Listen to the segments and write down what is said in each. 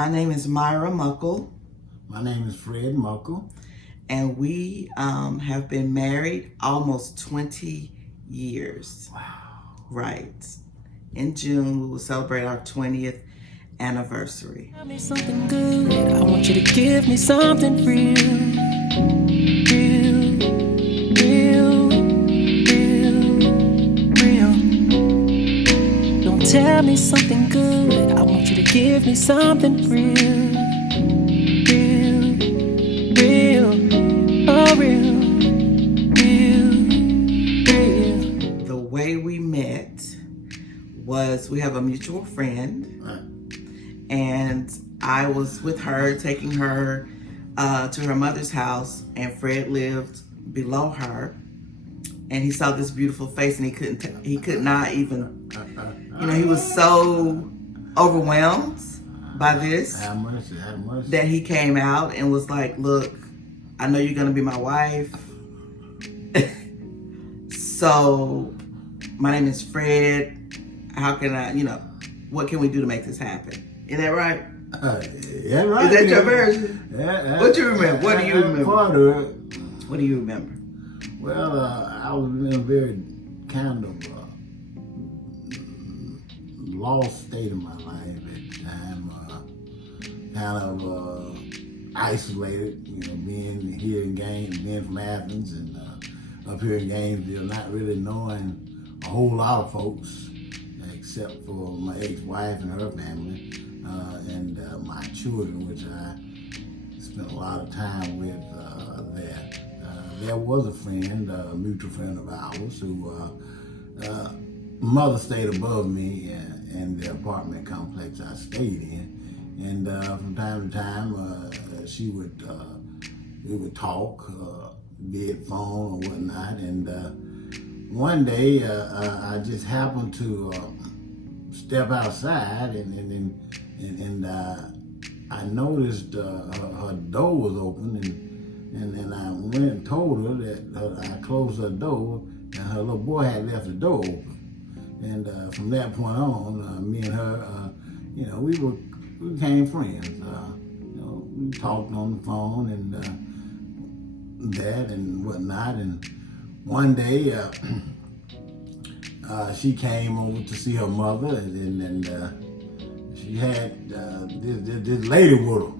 My name is Myra Muckle. My name is Fred Muckle. And we have been married almost 20 years. Wow. Right. In June, we will celebrate our 20th anniversary. Tell me something good. I want you to give me something real. Real, real, real, real. Don't tell me something good. I want you to give me something real. Real, real, oh real, real, real. The way we met was we have a mutual friend. And I was with her, taking her to her mother's house, and Fred lived below her. And he saw this beautiful face, and he could not even, he was so overwhelmed by this that he came out and was like, "Look, I know you're gonna be my wife. So my name is Fred. How can I, what can we do to make this happen?" Isn't that right? Yeah, right. Is that your version? Yeah. What do you remember? What do you remember? Part of it. What do you remember? Well, I was in a very kind of lost state of my life at the time. Kind of isolated, being here in being from Athens and up here in Gainesville, not really knowing a whole lot of folks except for my ex-wife and her family. And my children, which I spent a lot of time with there. There was a friend, a mutual friend of ours, who mother stayed above me in the apartment complex I stayed in. And from time to time, we would talk, be it phone or whatnot. And one day, I just happened to step outside and I noticed her door was open, and I went and told her that I closed her door, and her little boy had left the door open. And from that point on, me and her, we became friends. We talked on the phone and that and whatnot. And one day, she came over to see her mother, and she had this lady with her.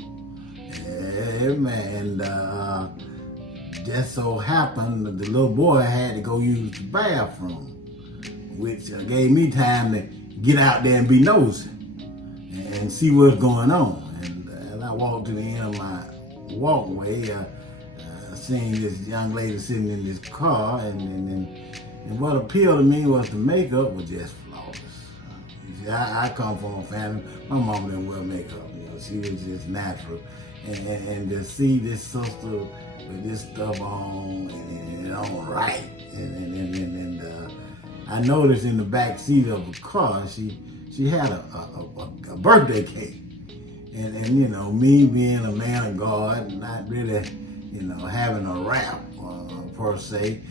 Yeah, man. And just so happened that the little boy had to go use the bathroom, which gave me time to get out there and be nosy and see what's going on. And as I walked to the end of my walkway, seeing this young lady sitting in this car, and what appealed to me was the makeup was just flawless. I come from a family, my mom didn't wear makeup, she was just natural. And to see this sister with this stuff on and on right, and I noticed in the back seat of the car, she had a birthday cake. And me being a man of God, not really, having a rap per se,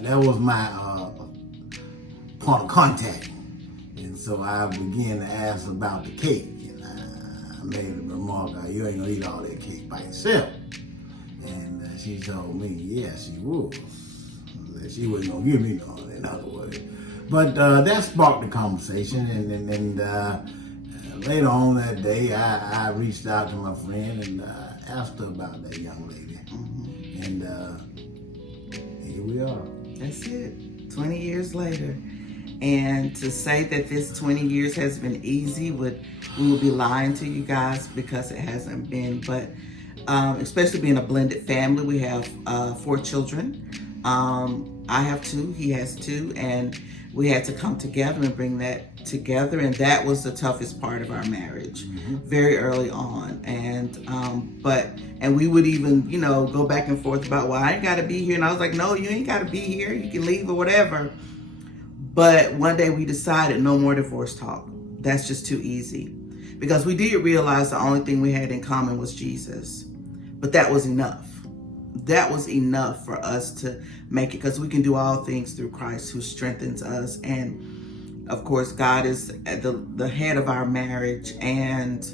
that was my point of contact. And so I began to ask about the cake. And I made a remark, "You ain't gonna eat all that cake by yourself." And she told me, yes, she was. That she wasn't gonna give me none, in other words. But that sparked the conversation. And later on that day, I reached out to my friend and asked her about that young lady. Mm-hmm. And here we are. That's it, 20 years later. And to say that this 20 years has been easy, we would be lying to you guys, because it hasn't been. But especially being a blended family, we have 4 children. I have 2, he has 2, and we had to come together and bring that together. And that was the toughest part of our marriage, very early on. And we would even, go back and forth about, well, I ain't got to be here. And I was like, no, you ain't got to be here. You can leave or whatever. But one day we decided no more divorce talk. That's just too easy. Because we did realize the only thing we had in common was Jesus. But that was enough. That was enough for us to make it, because we can do all things through Christ who strengthens us. And of course, God is at the head of our marriage. And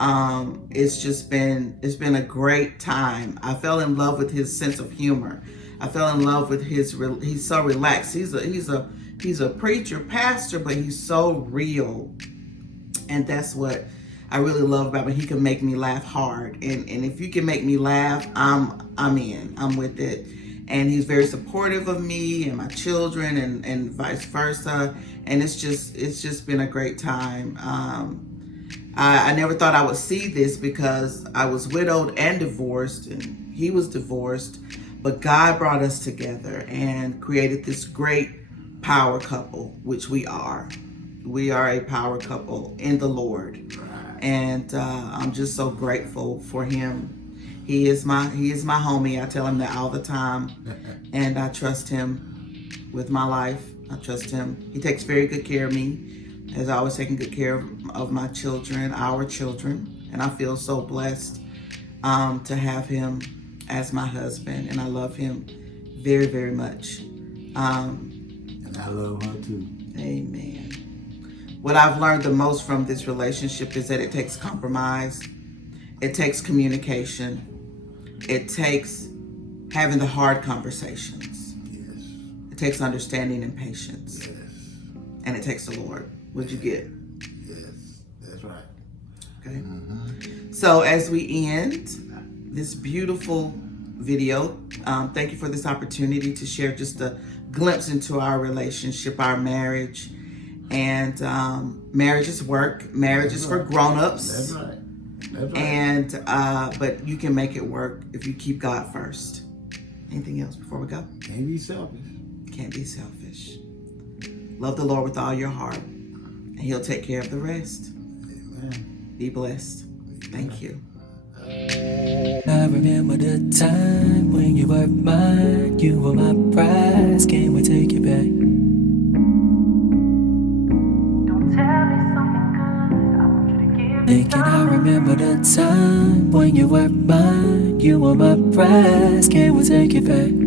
It's been a great time. I fell in love with his sense of humor. I fell in love with he's so relaxed. He's a preacher, pastor, but he's so real. And that's what I really love about him. He can make me laugh hard. And if you can make me laugh, I'm in. I'm with it. And he's very supportive of me and my children and vice versa. And it's just been a great time. I never thought I would see this because I was widowed and divorced, and he was divorced. But God brought us together and created this great power couple, which we are. We are a power couple in the Lord. And I'm just so grateful for him. He is my homie. I tell him that all the time. And I trust him with my life. I trust him. He takes very good care of me. Has always taken good care of my children, our children. And I feel so blessed to have him as my husband. And I love him very, very much. And I love her too. Amen. What I've learned the most from this relationship is that it takes compromise. It takes communication. It takes having the hard conversations. Yes. It takes understanding and patience. Yes. And it takes the Lord. What'd you get? Yes. That's right. Okay. Mm-hmm. So as we end this beautiful video, thank you for this opportunity to share just a glimpse into our relationship, our marriage. And marriage is work. Marriage is for grown-ups. That's right. That's right. And but you can make it work if you keep God first. Anything else before we go? Can't be selfish. Can't be selfish. Love the Lord with all your heart, and he'll take care of the rest. Amen. Be blessed. Thank you. I remember the time when you were mine. You were my prize. Can't wait to take you back. Thinking I remember the time when you were mine. You were my prize. Can't wait to take you back.